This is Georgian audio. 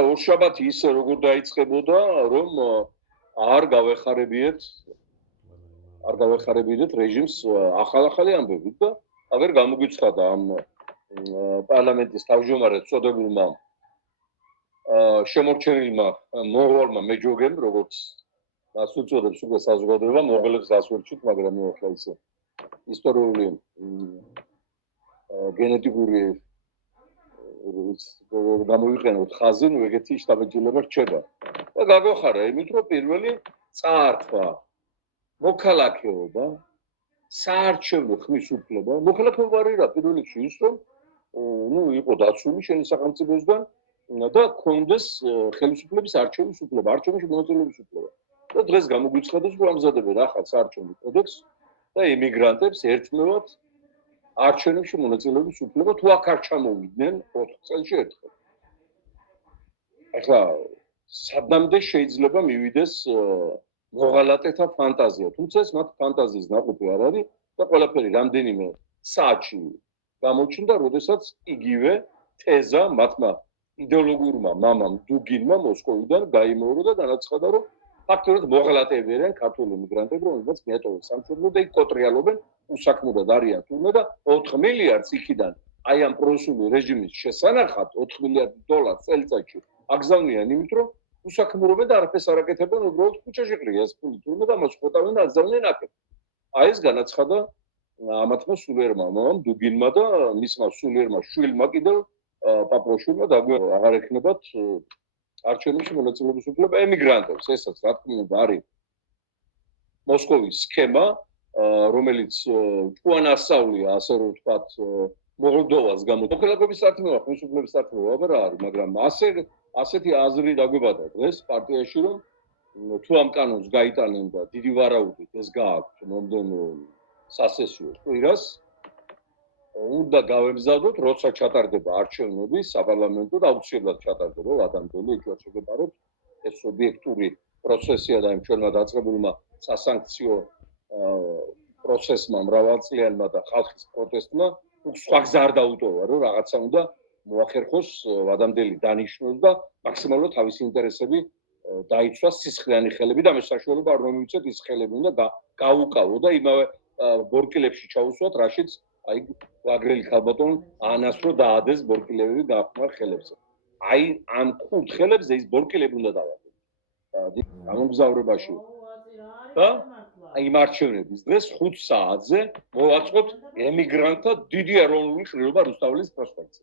ორშაბათი ისე როგორ დაიწყებოდა, რომ არ გავეხარებინეთ რეჟიმს ახალ-ახალი ამბებით და აღარ გამოგვიცხადა ამ პარლამენტის თავმჯდომარეს წოდებულმა შემორჩენილმა მონღოლმა მეჯოგემ, როგორც მას უწოდებს უკვე საზოგადოება, მონღოლებს დასვერჩით, მაგრამ ახლა ისე ისტორიული გენეტიკური გამოვიყენოთ ხაზი, ნუ ეგეთი შთაბეჭდილება რჩება. და გაგვეხარა იმით, რომ პირველი წაართვა მოქალაქეობა, საარჩევნო ხმის უფლება, მოქალაქეობა არ yra პირველ რიგში ის, რომ იყო დაცული შენი სახელმწიფოსგან და კონდეს ხელისუფლების არჩევის უფლება, არჩევნებში მონაწილეობის უფლება. და დღეს გამოგვიცხადეს, რომ ამზადებენ ახალ საარჩევნო კოდექსს და იმიგრანტებს ერთმევად არჩევნებში მონაწილეობის უფლება თუ აქ არ ჩამოვიდნენ 4 წელში ერთხელ. ახლა სადამდე შეიძლება მივიდეს მოღალატეთა ფანტაზია, თუმცა ეს მათ ფანტაზიის ნაყოფი არ არის და ყველაფერი რამდენიმე საათში გამოჩნდა, როდესაც იგივე თეზა მათმა იდეოლოგიურმა მამამ დუგინმა მოსკოვიდან გაიმეორა და განაცხადა, რომ ფაქტობრივად მოღალატეები არიან ქართული იმიგრანტები, რომლებიც მიატოვეს სამშობლო და იქ კოტრიალობენ, უსაქმოდ არიან თურმე და 4 მილიარდს იქიდან აი ამ პროსული რეჟიმის შესანახად 4 მილიარდ დოლარს წელიწადში აგზავნიან იმით, რომ უსაქმურობენ და არაფერს არ აკეთებენ, უბრალოდ ქუჩაში ყრია ეს პული თურმე და მას ხոտავენ და აზავნენ აქ. აი ეს განაცხადა ამათმა სულიერმა მამამ დუგინმა და მისმა სულიერმა შვილმა კიდევ პაპროშვილმა აღარ ექნებათ არჩევნებში მონაწილეობის უფლება ემიგრანტებს. ესაც რა თქმა უნდა არის მოსკოვის სქემა, რომელიც უანასწავლია, ასე რომ ვთქვათ, მოლდოვას მოქალაქეობის სათქმეა, ხელისუფლების სათქმეა არა არის, მაგრამ ასეთი აზრი დაგვებადა დღეს პარტიაში, რომ თუ ამ კანონს გაიტანენ და დიდი ვარაუდით ეს გააქვთ მომდევნო სასესიო კვირას, უნდა გავემზადოთ, როცა ჩატარდება არჩევნები საპარლამენტო და აუცილებლად ჩატარდება ვადამდელი, იქ ვერ შეგეპაროთ, ეს ობიექტური პროცესია და იმ ჩვენმა დაწყებულმა სასანქციო პროცესმა, მრავალწლიანმა და ხალხის პროტესტმა სხვა გზა არ დაუტოვა, რომ რაღაცა უნდა მოახერხოს ვადამდელი დანიშნოს და მაქსიმალურად თავისი ინტერესები დაიცვას სისხლიანი ხელები და ამის საშუალება არ მომივიცეთ ის ხელები უნდა გაუკავო და იმავე ბორკილებში ჩაუსვათ, რაშიც აი ვაგრელი ქალბატონ ანასრო დაადეს ბორკილები გაახმარ ხელებზე. აი ამ ხუთ ხელებზე ის ბორკილები უნდა დავაყენოთ. გამოგზავრებაში და იმ არჩევნების დღეს 5 საათზე მოვაწყოთ ემიგრანტთა დიდი ეროვნული ყრილობა რუსთაველის პროსპექტზე.